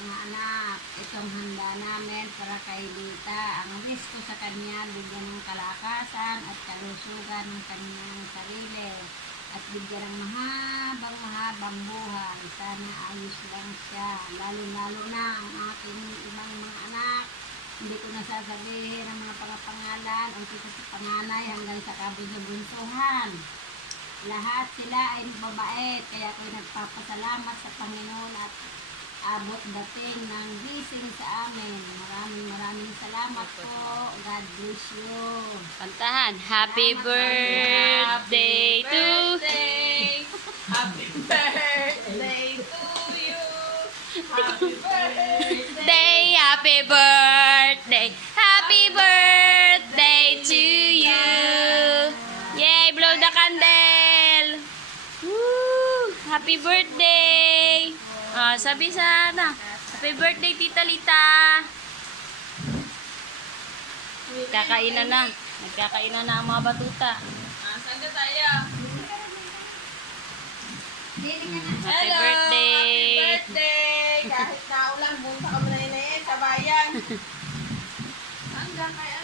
mga anak, itong handa namin para kay Lita. Ang wish ko sa kanya, bigyan ng kalakasan at kalusugan ng kanyang sarili. At bigyan ng mahabang buhay. Sana ayos lang siya. Lalo na ang aking ibang mga anak. Hindi ko na sasabihin ang mga pangalan. Ang sa panganay hanggang sa kabunso-bunsuhan. Lahat sila ay mabait. Kaya ako'y nagpapasalamat sa Panginoon at abot dating ng gising sa amin. Maraming salamat po. God bless you. Kantahan. Happy birthday to Happy birthday to you. Happy birthday. Happy birthday. Happy birthday to you. Yay, blow the candle. Woo! Happy birthday. Ah, sabi sana. Happy birthday, Tita Lita. Kainan na. Nagkakainan na ang mga batuta. Saan ka tayo? Happy Hello! birthday. Happy birthday! Kahit naulan, bunta ka mo na yun sa bayan. Hanggang kaya